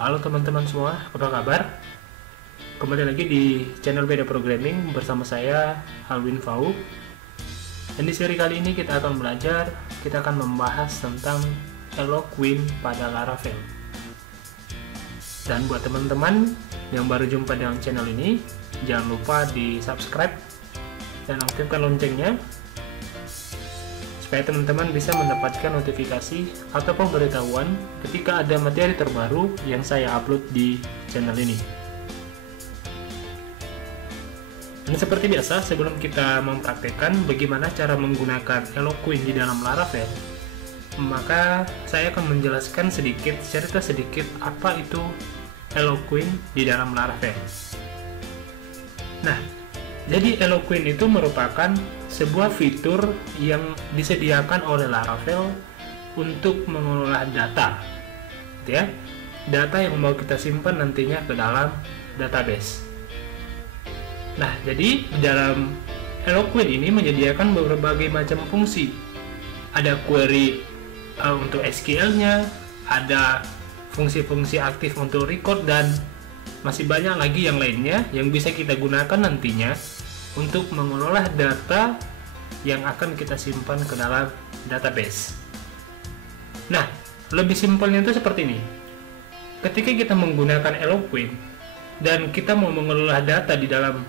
Halo teman-teman semua, apa kabar? Kembali lagi di channel Beda Programming bersama saya, Alwin Fau. Dan di seri kali ini kita akan membahas tentang Eloquent pada Laravel. Dan buat teman-teman yang baru jumpa dengan channel ini, jangan lupa di subscribe dan aktifkan loncengnya supaya teman-teman bisa mendapatkan notifikasi atau pemberitahuan ketika ada materi terbaru yang saya upload di channel ini. Dan seperti biasa, sebelum kita mempraktekkan bagaimana cara menggunakan Eloquent di dalam Laravel, maka saya akan menjelaskan cerita sedikit apa itu Eloquent di dalam Laravel. Nah, jadi Eloquent itu merupakan sebuah fitur yang disediakan oleh Laravel untuk mengelola data, ya, data yang mau kita simpan nantinya ke dalam database. Nah, jadi di dalam Eloquent ini menyediakan berbagai macam fungsi. Ada query untuk SQL-nya, ada fungsi-fungsi aktif untuk record, dan masih banyak lagi yang lainnya yang bisa kita gunakan nantinya untuk mengelola data yang akan kita simpan ke dalam database. Nah, lebih simpelnya itu seperti ini. Ketika kita menggunakan Eloquent dan kita mau mengelola data di dalam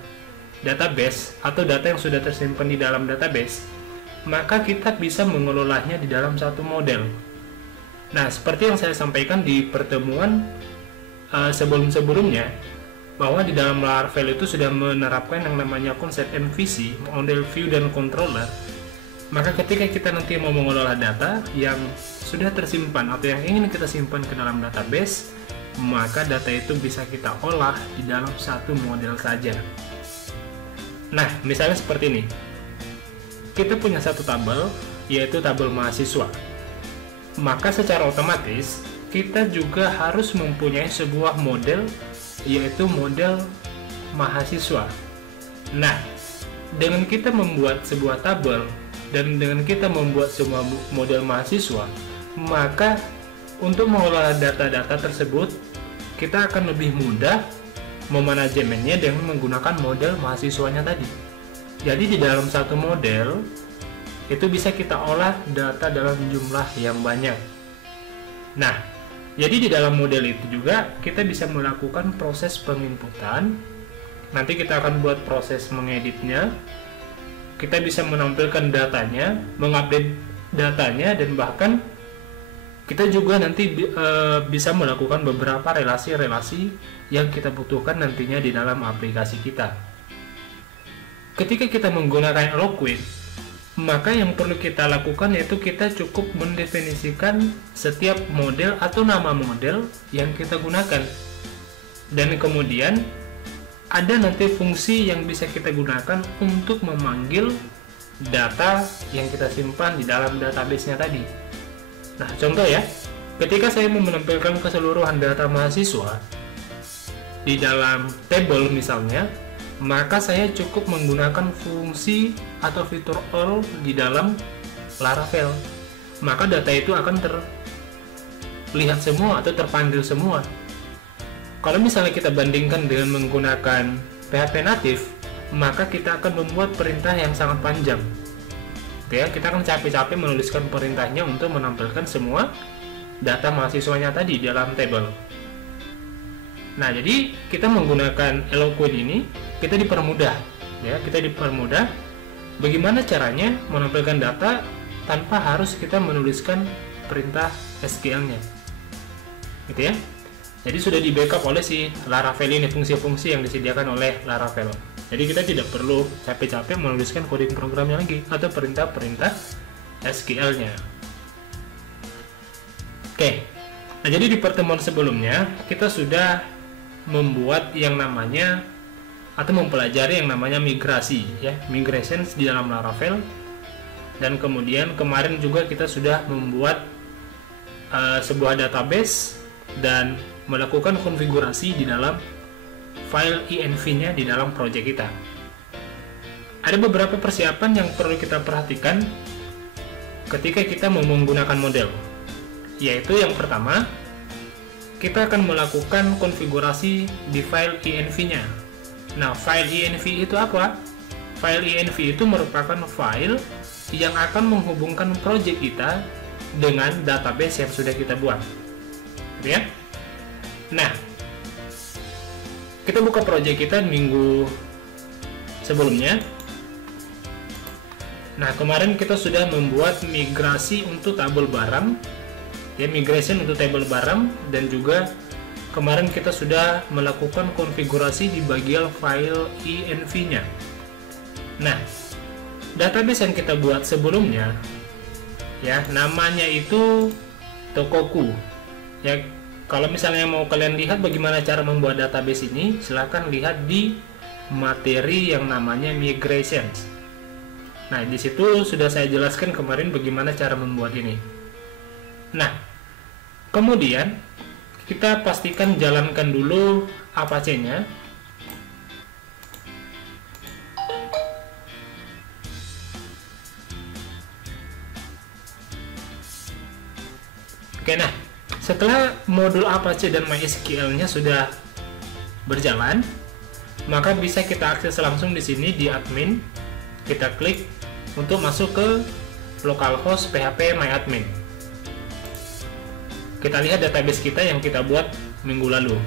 database atau data yang sudah tersimpan di dalam database, maka kita bisa mengelolanya di dalam satu model. Nah, seperti yang saya sampaikan di pertemuan sebelum-sebelumnya, bahwa di dalam Laravel itu sudah menerapkan yang namanya konsep MVC, model view dan controller. Maka ketika kita nanti mau mengelola data yang sudah tersimpan atau yang ingin kita simpan ke dalam database, maka data itu bisa kita olah di dalam satu model saja. Nah, misalnya seperti ini. Kita punya satu tabel, yaitu tabel mahasiswa. Maka secara otomatis kita juga harus mempunyai sebuah model, yaitu model mahasiswa. Nah, dengan kita membuat sebuah tabel dan dengan kita membuat sebuah model mahasiswa, maka untuk mengelola data-data tersebut kita akan lebih mudah memanajemennya dengan menggunakan model mahasiswanya tadi. Jadi di dalam satu model itu bisa kita olah data dalam jumlah yang banyak. Nah, jadi di dalam model itu juga kita bisa melakukan proses penginputan. Nanti kita akan buat proses mengeditnya. Kita bisa menampilkan datanya, mengupdate datanya, dan bahkan kita juga nanti bisa melakukan beberapa relasi-relasi yang kita butuhkan nantinya di dalam aplikasi kita. Ketika kita menggunakan Eloquent, maka yang perlu kita lakukan yaitu kita cukup mendefinisikan setiap model atau nama model yang kita gunakan, dan kemudian ada nanti fungsi yang bisa kita gunakan untuk memanggil data yang kita simpan di dalam database-nya tadi. Nah, contoh ya, ketika saya mau menampilkan keseluruhan data mahasiswa di dalam table misalnya, maka saya cukup menggunakan fungsi atau fitur all di dalam Laravel. Maka data itu akan terlihat semua atau terpanggil semua. Kalau misalnya kita bandingkan dengan menggunakan PHP native, maka kita akan membuat perintah yang sangat panjang. Ya, kita akan capek-capek menuliskan perintahnya untuk menampilkan semua data mahasiswanya tadi di dalam table. Nah, jadi kita menggunakan Eloquent ini, kita dipermudah, ya, kita dipermudah bagaimana caranya menampilkan data tanpa harus kita menuliskan perintah SQL-nya, gitu ya. Jadi sudah di backup oleh si Laravel ini, fungsi-fungsi yang disediakan oleh Laravel. Jadi kita tidak perlu capek-capek menuliskan coding programnya lagi atau perintah-perintah SQL-nya. Oke, nah jadi di pertemuan sebelumnya kita sudah membuat yang namanya atau mempelajari yang namanya migrasi, ya, migrations di dalam Laravel. Dan kemudian kemarin juga kita sudah membuat sebuah database dan melakukan konfigurasi di dalam file env-nya di dalam project kita. Ada beberapa persiapan yang perlu kita perhatikan ketika kita mau menggunakan model, yaitu yang pertama, kita akan melakukan konfigurasi di file env-nya. Nah, file env itu apa? File env itu merupakan file yang akan menghubungkan project kita dengan database yang sudah kita buat. Gitu ya? Nah, kita buka project kita minggu sebelumnya. Nah, kemarin kita sudah membuat migrasi untuk tabel barang, ya, migration untuk tabel barang, dan juga kemarin kita sudah melakukan konfigurasi di bagian file env-nya. Nah, database yang kita buat sebelumnya, ya, namanya itu Tokoku. Ya, kalau misalnya mau kalian lihat bagaimana cara membuat database ini, silahkan lihat di materi yang namanya migrations. Nah, di situ sudah saya jelaskan kemarin bagaimana cara membuat ini. Nah, kemudian kita pastikan jalankan dulu Apache-nya. Oke, nah, setelah modul Apache dan MySQL-nya sudah berjalan, maka bisa kita akses langsung di sini di admin. Kita klik untuk masuk ke localhost php myadmin. Kita lihat database kita yang kita buat minggu lalu.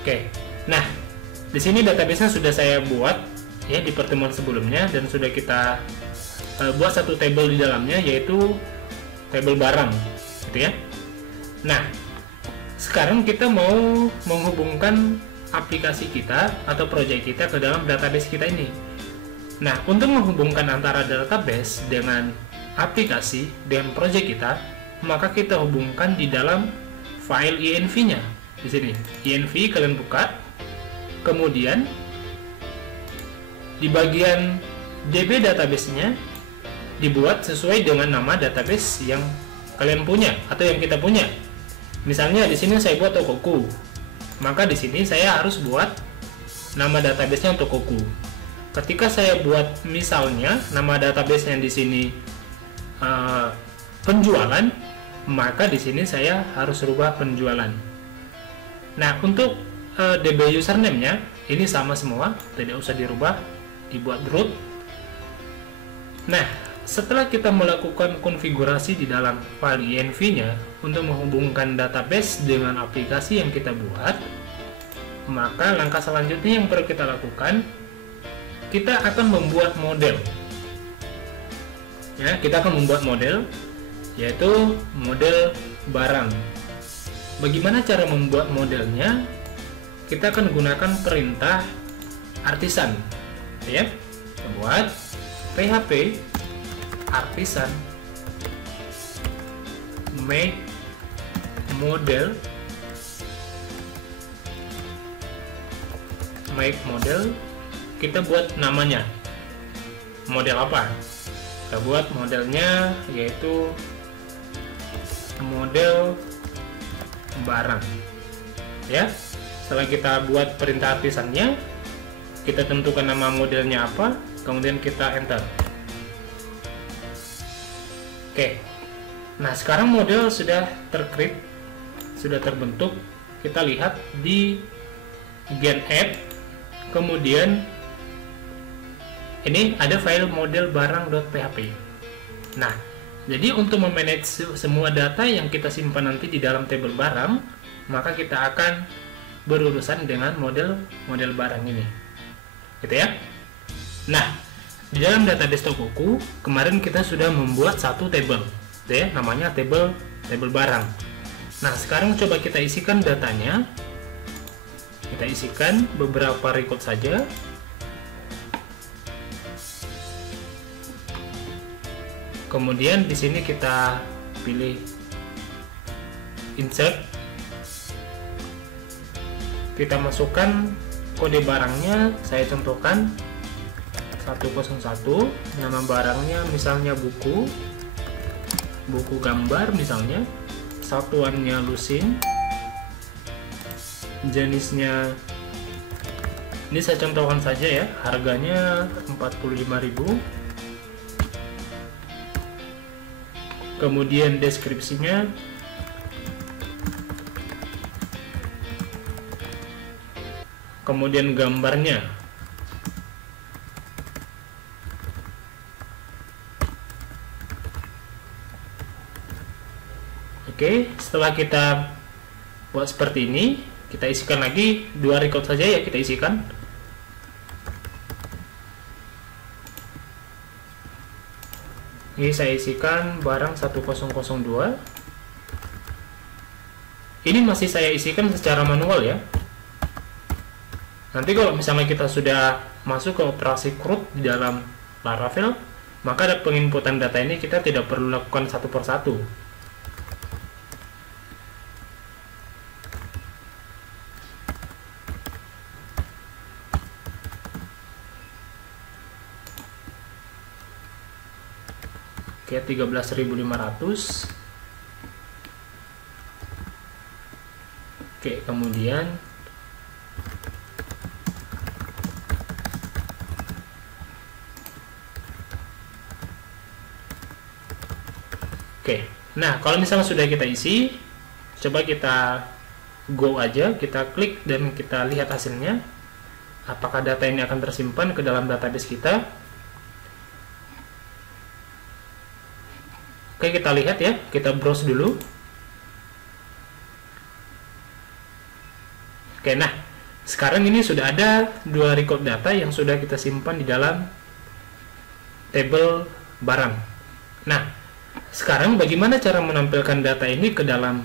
Oke, nah, di sini database-nya sudah saya buat, ya, di pertemuan sebelumnya, dan sudah kita buat satu table di dalamnya, yaitu table barang, gitu ya. Nah, sekarang kita mau menghubungkan aplikasi kita atau project kita ke dalam database kita ini. Nah, untuk menghubungkan antara database dengan aplikasi dengan project kita, maka kita hubungkan di dalam file env-nya. Di sini, env kalian buka, kemudian di bagian db database-nya dibuat sesuai dengan nama database yang kalian punya atau yang kita punya. Misalnya di sini saya buat Tokoku, maka di sini saya harus buat nama database-nya Tokoku. Ketika saya buat misalnya nama database-nya di sini penjualan, maka di sini saya harus rubah penjualan. Nah, untuk DB username-nya ini sama semua, tidak usah dirubah, dibuat root. Nah, setelah kita melakukan konfigurasi di dalam file env-nya untuk menghubungkan database dengan aplikasi yang kita buat, maka langkah selanjutnya yang perlu kita lakukan, kita akan membuat model. Ya, kita akan membuat model, yaitu model barang. Bagaimana cara membuat modelnya? Kita akan gunakan perintah artisan, ya. Kita buat php artisan make model, kita buat namanya model apa. Kita buat modelnya yaitu model barang, ya. Setelah kita buat perintah artisannya, kita tentukan nama modelnya apa, kemudian kita enter. Oke, nah sekarang model sudah tercreate, sudah terbentuk. Kita lihat di gen add, kemudian ini ada file model barang.php. Nah, jadi untuk memanage semua data yang kita simpan nanti di dalam table barang, maka kita akan berurusan dengan model barang ini, gitu ya. Nah, di dalam database Tokoku kemarin kita sudah membuat satu table, gitu ya, namanya table barang. Nah, sekarang coba kita isikan datanya. Kita isikan beberapa record saja. Kemudian di sini kita pilih insert. Kita masukkan kode barangnya, saya contohkan 101, nama barangnya misalnya buku gambar misalnya, satuannya lusin, jenisnya ini saya contohkan saja ya, harganya 45.000. Kemudian deskripsinya kemudian gambarnya. Oke, setelah kita buat seperti ini, kita isikan lagi 2 record saja ya, kita isikan. Ini saya isikan barang 1002. Ini masih saya isikan secara manual ya. Nanti kalau misalnya kita sudah masuk ke operasi CRUD di dalam Laravel, maka ada penginputan data ini kita tidak perlu lakukan satu persatu. Oke, 13.500. Oke, kemudian nah kalau misalnya sudah kita isi, coba kita go aja, kita klik dan kita lihat hasilnya. Apakah data ini akan tersimpan ke dalam database kita? Oke, kita lihat ya, kita browse dulu. Oke, nah sekarang ini sudah ada 2 record data yang sudah kita simpan di dalam tabel barang. Nah, sekarang bagaimana cara menampilkan data ini ke dalam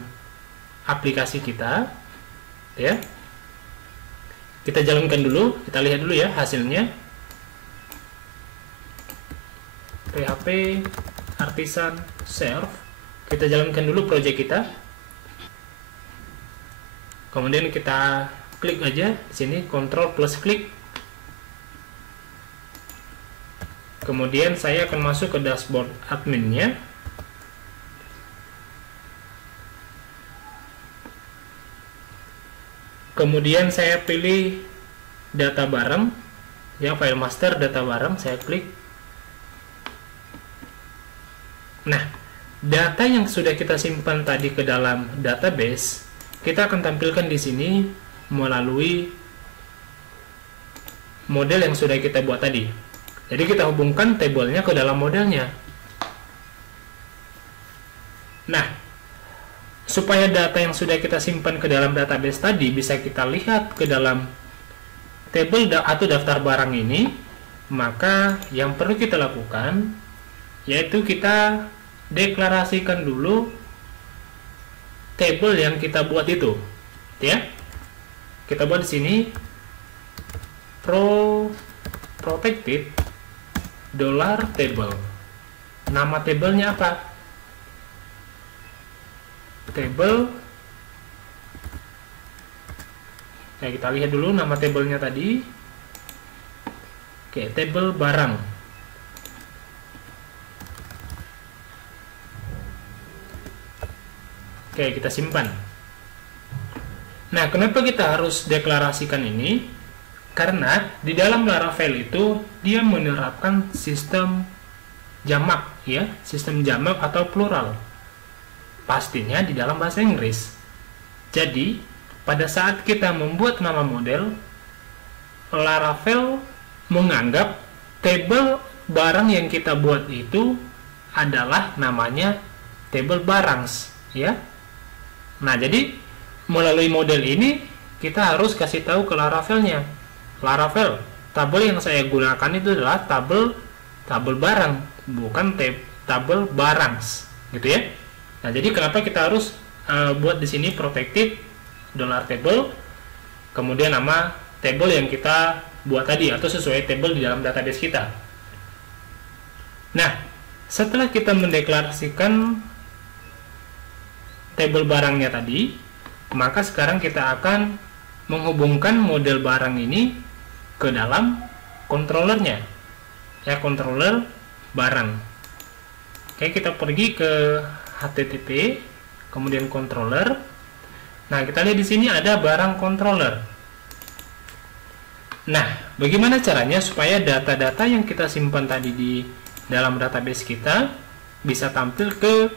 aplikasi kita? Ya, kita jalankan dulu, kita lihat dulu ya hasilnya. PHP Artisan Serve, kita jalankan dulu project kita. Kemudian kita klik aja di sini, Ctrl plus klik. Kemudian saya akan masuk ke dashboard adminnya. Kemudian saya pilih data barang, ya file master data barang, saya klik. Nah, data yang sudah kita simpan tadi ke dalam database, kita akan tampilkan di sini melalui model yang sudah kita buat tadi. Jadi kita hubungkan tabelnya ke dalam modelnya. Nah, supaya data yang sudah kita simpan ke dalam database tadi bisa kita lihat ke dalam tabel atau daftar barang ini, maka yang perlu kita lakukan yaitu kita deklarasikan dulu tabel yang kita buat itu, ya. Kita buat di sini protected $table. Nama tabelnya apa? Table. Ya, kita lihat dulu nama tabelnya tadi. Oke, tabel barang. Oke, kita simpan. Nah, kenapa kita harus deklarasikan ini? Karena di dalam Laravel itu dia menerapkan sistem jamak, ya, sistem jamak atau plural. Pastinya di dalam bahasa Inggris. Jadi, pada saat kita membuat nama model, Laravel menganggap tabel barang yang kita buat itu adalah namanya tabel barangs, ya. Nah, jadi melalui model ini kita harus kasih tahu ke Laravelnya, Laravel, tabel yang saya gunakan itu adalah tabel barang, bukan tabel barangs, gitu ya. Nah, jadi kenapa kita harus buat di sini protected $table, kemudian nama tabel yang kita buat tadi atau sesuai tabel di dalam database kita. Nah, setelah kita mendeklarasikan tabel barangnya tadi, maka sekarang kita akan menghubungkan model barang ini ke dalam controllernya, ya, controller barang. Oke, kita pergi ke HTTP, kemudian controller. Nah, kita lihat di sini ada barang controller. Nah, bagaimana caranya supaya data-data yang kita simpan tadi di dalam database kita bisa tampil ke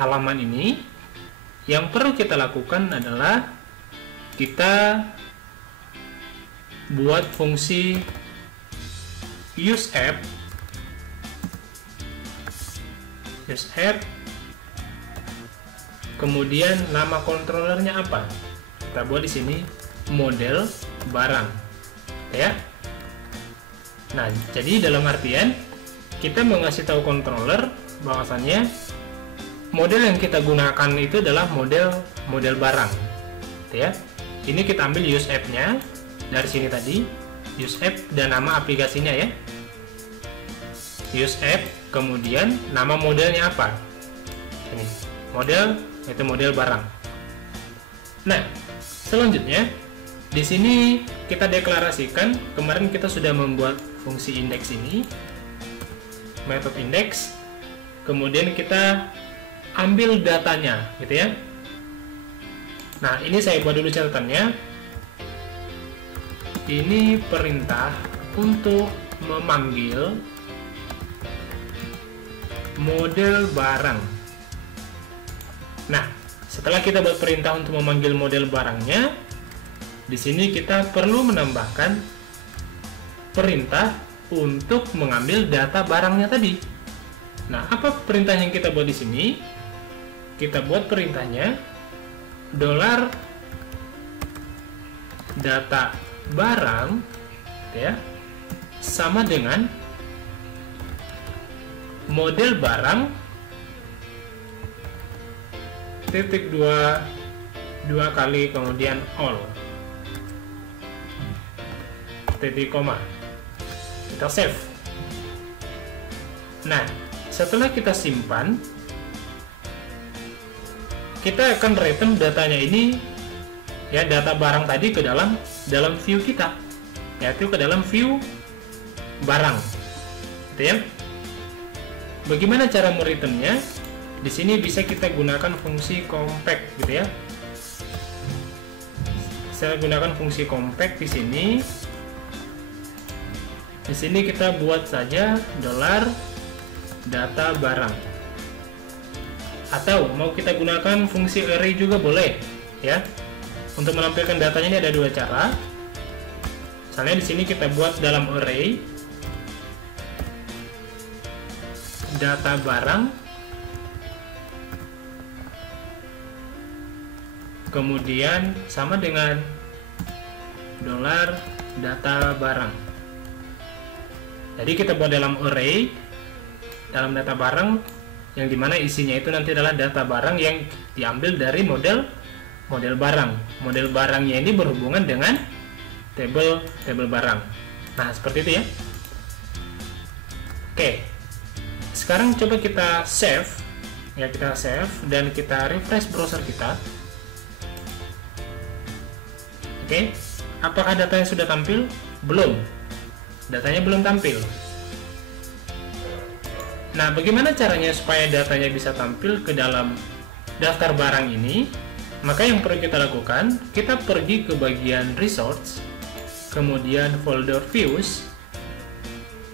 halaman ini? Yang perlu kita lakukan adalah kita buat fungsi useApp. Kemudian nama controllernya apa? Kita buat di sini model barang, ya. Nah, jadi dalam artian kita mau ngasih tahu controller bahwasannya model yang kita gunakan itu adalah model barang, ya. Ini kita ambil useApp-nya dari sini tadi, useApp dan nama aplikasinya, ya. UseApp, kemudian nama modelnya apa? Ini model, itu model barang. Nah, selanjutnya di sini kita deklarasikan, kemarin kita sudah membuat fungsi indeks ini, method index, kemudian kita ambil datanya, gitu ya. Nah, ini saya buat dulu catatannya. Ini perintah untuk memanggil model barang. Nah, setelah kita buat perintah untuk memanggil model barangnya, di sini kita perlu menambahkan perintah untuk mengambil data barangnya tadi. Nah, apa perintah yang kita buat di sini? Kita buat perintahnya $data barang, ya, sama dengan model barang titik dua kali kemudian all titik koma. Kita save. Nah, setelah kita simpan, kita akan return datanya ini, ya, data barang tadi ke dalam view kita, yaitu ke dalam view barang, gitu ya. Bagaimana cara mereturnnya? Di sini bisa kita gunakan fungsi compact, gitu ya. Saya gunakan fungsi compact di sini. Di sini kita buat saja $data barang. Atau mau kita gunakan fungsi array juga boleh, ya. Untuk menampilkan datanya ini ada dua cara. Misalnya di sini kita buat dalam array data barang, kemudian sama dengan $data barang. Jadi kita buat dalam array, dalam data barang, yang dimana isinya itu nanti adalah data barang yang diambil dari model barang. Model barangnya ini berhubungan dengan tabel barang. Nah, seperti itu ya. Oke, sekarang coba kita save, ya, kita save dan kita refresh browser kita. Oke, apakah datanya sudah tampil? Belum, datanya belum tampil. Nah, bagaimana caranya supaya datanya bisa tampil ke dalam daftar barang ini? Maka yang perlu kita lakukan, kita pergi ke bagian resource, kemudian folder views,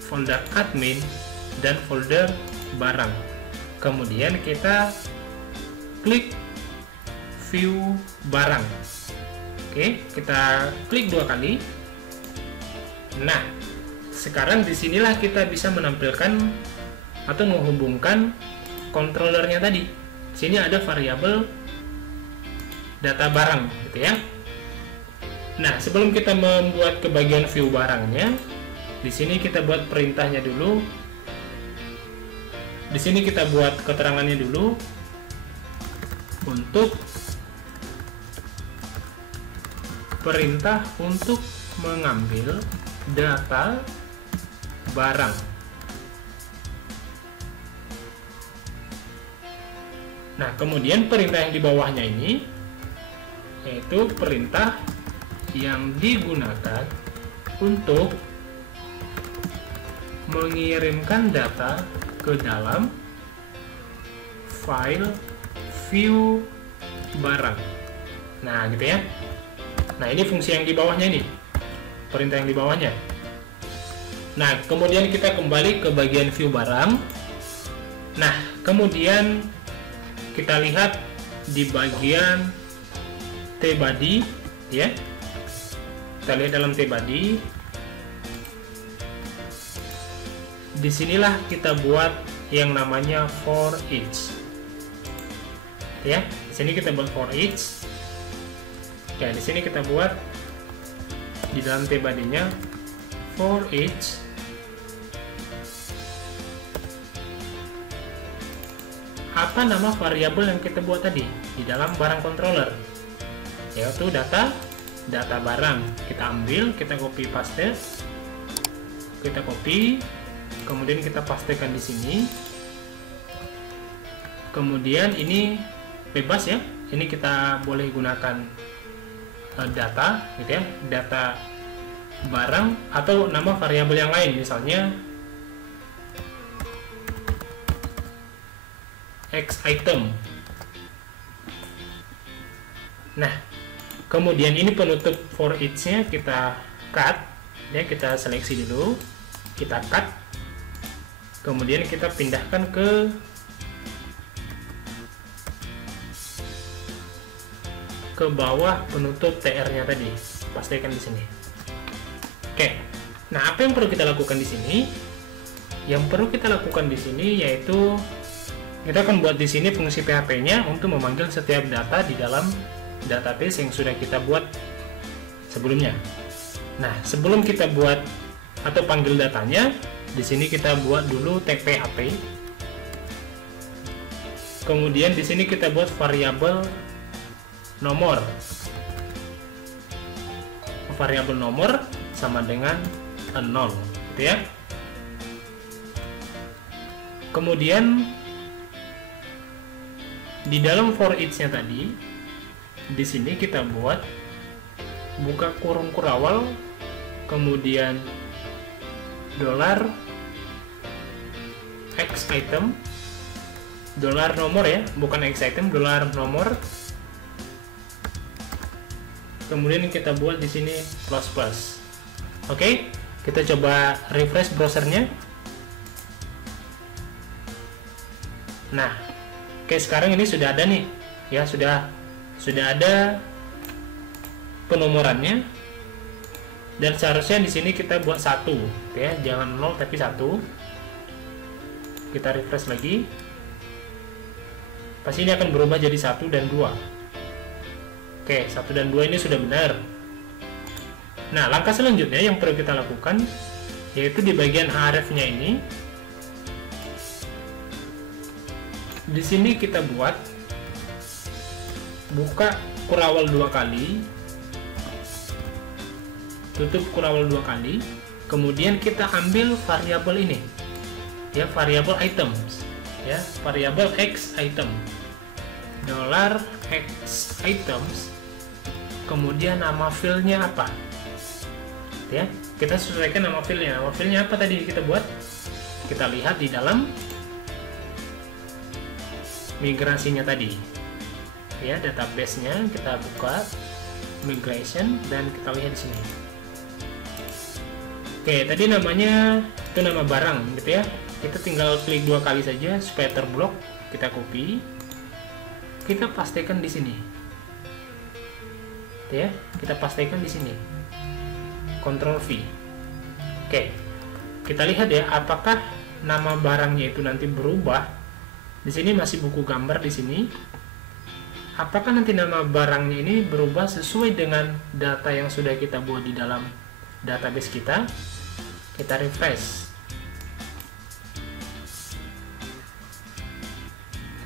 folder admin, dan folder barang. Kemudian kita klik view barang. Oke, kita klik 2 kali. Nah, sekarang disinilah kita bisa menampilkan atau menghubungkan controllernya tadi. Sini ada variabel data barang, gitu ya. Nah, sebelum kita membuat ke bagian view barangnya, di sini kita buat perintahnya dulu. Di sini kita buat keterangannya dulu untuk perintah untuk mengambil data barang. Nah, kemudian perintah yang di bawahnya ini yaitu perintah yang digunakan untuk mengirimkan data ke dalam file view barang. Nah, gitu ya. Nah, ini fungsi yang di bawahnya ini, perintah yang di bawahnya. Nah, kemudian kita kembali ke bagian view barang. Nah, kemudian kita lihat di bagian tbody, ya. kita lihat dalam tbody. Disinilah kita buat yang namanya for each. Ya, di sini kita buat for each. Ya, di sini kita buat di dalam tbody-nya for each apa nama variabel yang kita buat tadi di dalam barang controller, yaitu data barang. Kita ambil, kita copy paste, kita copy, kemudian kita pastekan di sini. Kemudian ini bebas ya, ini kita boleh gunakan data gitu ya, data barang atau nama variabel yang lain, misalnya X item. Nah, kemudian ini penutup for each-nya kita cut ya, kita seleksi dulu, kita cut, kemudian kita pindahkan ke bawah penutup tr-nya tadi, pastikan di sini. Oke, nah apa yang perlu kita lakukan di sini? Yang perlu kita lakukan di sini yaitu kita akan buat di sini fungsi PHP-nya untuk memanggil setiap data di dalam database yang sudah kita buat sebelumnya. Nah, sebelum kita buat atau panggil datanya, di sini kita buat dulu tag PHP. Kemudian di sini kita buat variabel nomor. Variabel nomor sama dengan 0, gitu ya. Kemudian di dalam for each-nya tadi, di sini kita buat buka kurung kurawal, kemudian dolar X item, dolar nomor ya, bukan X item, dolar nomor. Kemudian kita buat di sini plus. Oke, kita coba refresh browsernya. Nah, oke, sekarang ini sudah ada nih, ya sudah ada penomorannya. Dan seharusnya di sini kita buat 1, ya, jangan 0 tapi 1. Kita refresh lagi. Pasti ini akan berubah jadi 1 dan 2. Oke, 1 dan 2 ini sudah benar. Nah, langkah selanjutnya yang perlu kita lakukan yaitu di bagian href-nya ini. Di sini kita buat buka kurawal 2 kali, tutup kurawal 2 kali, kemudian kita ambil variabel ini, ya, variabel items, ya, variabel X item, dolar X items, kemudian nama filenya apa, ya, kita sesuaikan nama filenya. Nama filenya apa tadi kita buat? Kita lihat di dalam migrasinya tadi, ya, database-nya kita buka migration dan kita lihat di sini. Oke, tadi namanya itu nama barang gitu ya. Kita tinggal klik 2 kali saja supaya terblok. Kita copy, kita pastikan di sini, ya, kita pastikan di sini. Ctrl V. Oke, kita lihat ya, apakah nama barangnya itu nanti berubah. Di sini masih buku gambar di sini. Apakah nanti nama barangnya ini berubah sesuai dengan data yang sudah kita buat di dalam database kita? Kita refresh.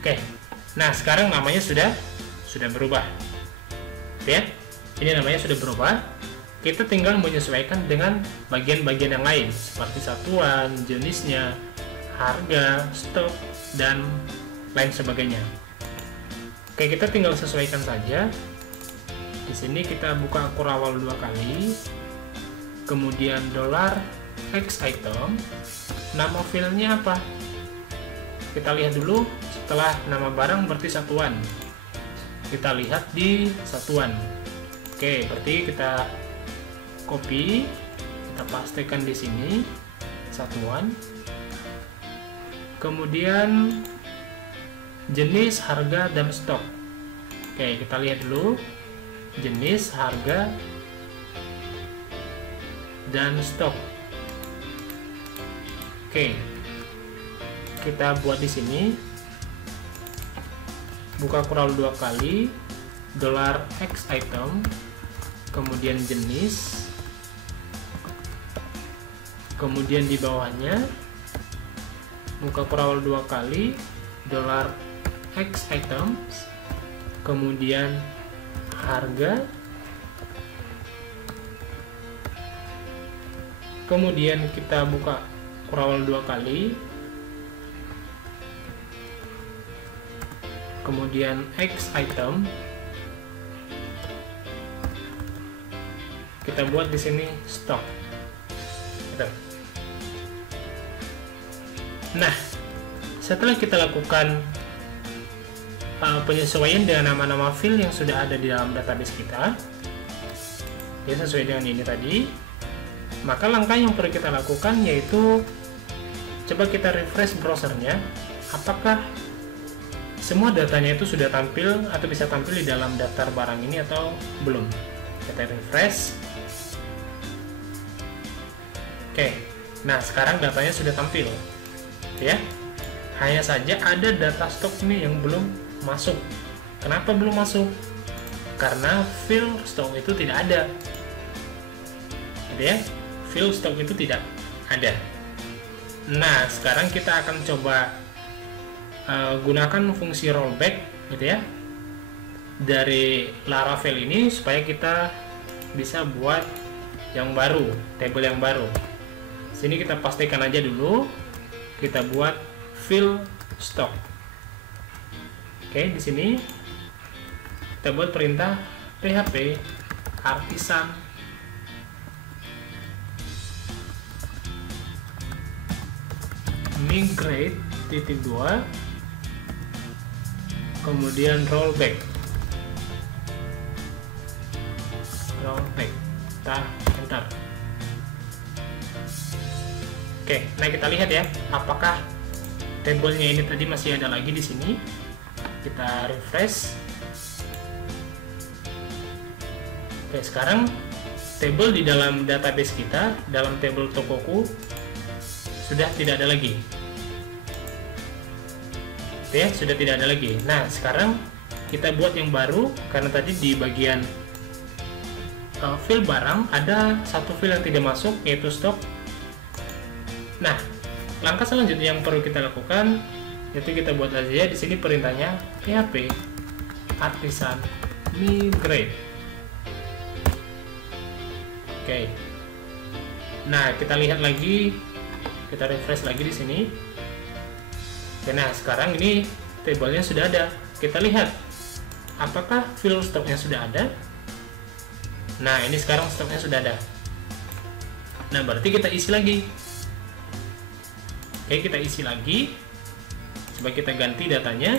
Oke. Nah, sekarang namanya sudah berubah. Ya. Ini namanya sudah berubah. Kita tinggal menyesuaikan dengan bagian-bagian yang lain seperti satuan, jenisnya, harga, stok, dan lain sebagainya. Oke, kita tinggal sesuaikan saja. Di sini kita buka kurawal 2 kali, kemudian dolar X item, nama filenya apa? Kita lihat dulu. Setelah nama barang berarti satuan. Kita lihat di satuan. Oke, berarti kita copy, kita pastekan di sini satuan. Kemudian jenis, harga, dan stok. Oke, kita lihat dulu jenis, harga, dan stok. Oke, kita buat di sini, buka kurang 2 kali, $X item, kemudian jenis, kemudian di bawahnya buka kurang 2 kali, $X items, kemudian harga, kemudian kita buka kurang 2 kali, kemudian X item, kita buat di sini stok. Nah, setelah kita lakukan penyesuaian dengan nama-nama field yang sudah ada di dalam database kita, ya sesuai dengan ini tadi, maka langkah yang perlu kita lakukan yaitu coba kita refresh browsernya, apakah semua datanya itu sudah tampil atau bisa tampil di dalam daftar barang ini atau belum. Kita refresh. Oke, nah sekarang datanya sudah tampil, ya. Hanya saja ada data stok ini yang belum masuk. Kenapa belum masuk? Karena field stok itu tidak ada, gitu ya. Field stok itu tidak ada. Nah, sekarang kita akan coba gunakan fungsi rollback, gitu ya, dari Laravel ini supaya kita bisa buat yang baru, table yang baru. Sini kita pastikan aja dulu, kita buat field stock. Oke, di sini kita buat perintah php artisan migrate .2, kemudian rollback. Kita enter. Oke, nah kita lihat ya, apakah tabelnya ini tadi masih ada lagi di sini. Kita refresh. Oke, sekarang table di dalam database kita, dalam table Tokoku sudah tidak ada lagi. Oke, sudah tidak ada lagi. Nah, sekarang kita buat yang baru, karena tadi di bagian field barang ada satu field yang tidak masuk, yaitu stok. Nah, langkah selanjutnya yang perlu kita lakukan yaitu kita buat aja di sini perintahnya php artisan migrate. Oke. Nah, kita lihat lagi, kita refresh lagi di sini. Oke, nah sekarang ini tabelnya sudah ada. Kita lihat apakah field stoknya sudah ada. Nah, ini sekarang stoknya sudah ada. Nah, berarti kita isi lagi. Oke, kita isi lagi. Coba kita ganti datanya.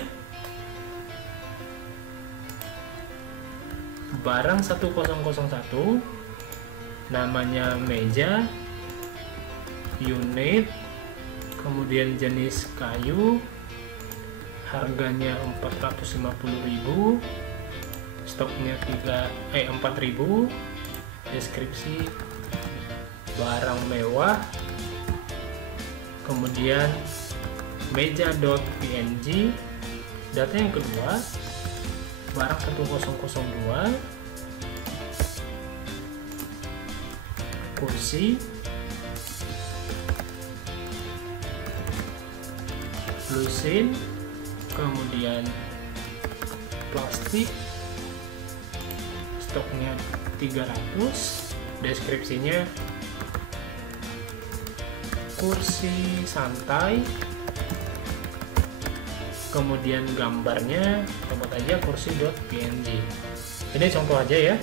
Barang 1001, namanya meja, unit, kemudian jenis kayu, harganya 450.000, stoknya 4.000, deskripsi barang mewah, kemudian meja.png. Data yang kedua, barang 1002, kursi, lusin, kemudian plastik, stoknya 300, deskripsinya kursi santai, kemudian gambarnya kita buat aja kursi.png. Ini contoh aja ya,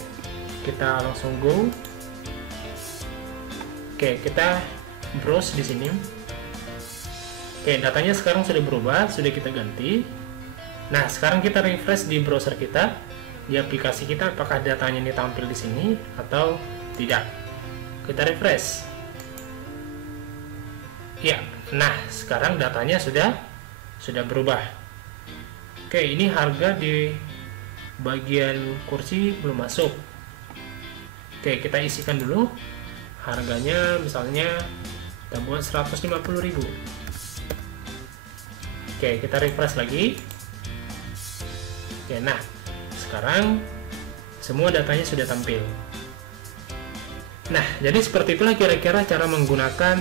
kita langsung go. Oke, kita browse di sini. Oke, datanya sekarang sudah berubah, sudah kita ganti. Nah, sekarang kita refresh di browser kita, di aplikasi kita, apakah datanya ini tampil di sini atau tidak. Kita refresh. Ya, nah sekarang datanya sudah berubah. Oke, ini harga di bagian kursi belum masuk. Oke, kita isikan dulu harganya misalnya kita buat 150.000. Oke, kita refresh lagi. Oke, nah sekarang semua datanya sudah tampil. Nah, jadi seperti itulah kira-kira cara menggunakan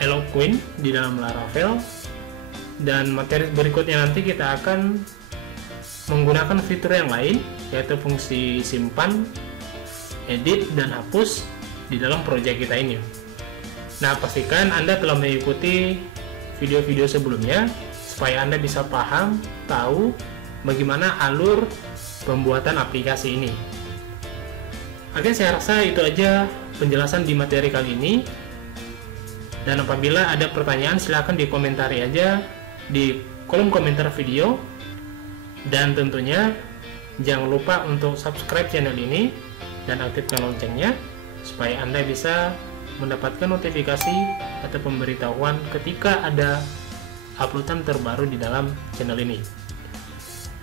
Eloquent di dalam Laravel. Dan materi berikutnya nanti kita akan menggunakan fitur yang lain, yaitu fungsi simpan, edit, dan hapus di dalam proyek kita ini. Nah, pastikan Anda telah mengikuti video-video sebelumnya supaya Anda bisa paham, tahu bagaimana alur pembuatan aplikasi ini. Oke, saya rasa itu aja penjelasan di materi kali ini. Dan apabila ada pertanyaan silahkan dikomentari aja di kolom komentar video. Dan tentunya jangan lupa untuk subscribe channel ini dan aktifkan loncengnya supaya Anda bisa mendapatkan notifikasi atau pemberitahuan ketika ada uploadan terbaru di dalam channel ini.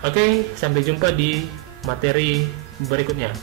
Oke, sampai jumpa di materi berikutnya.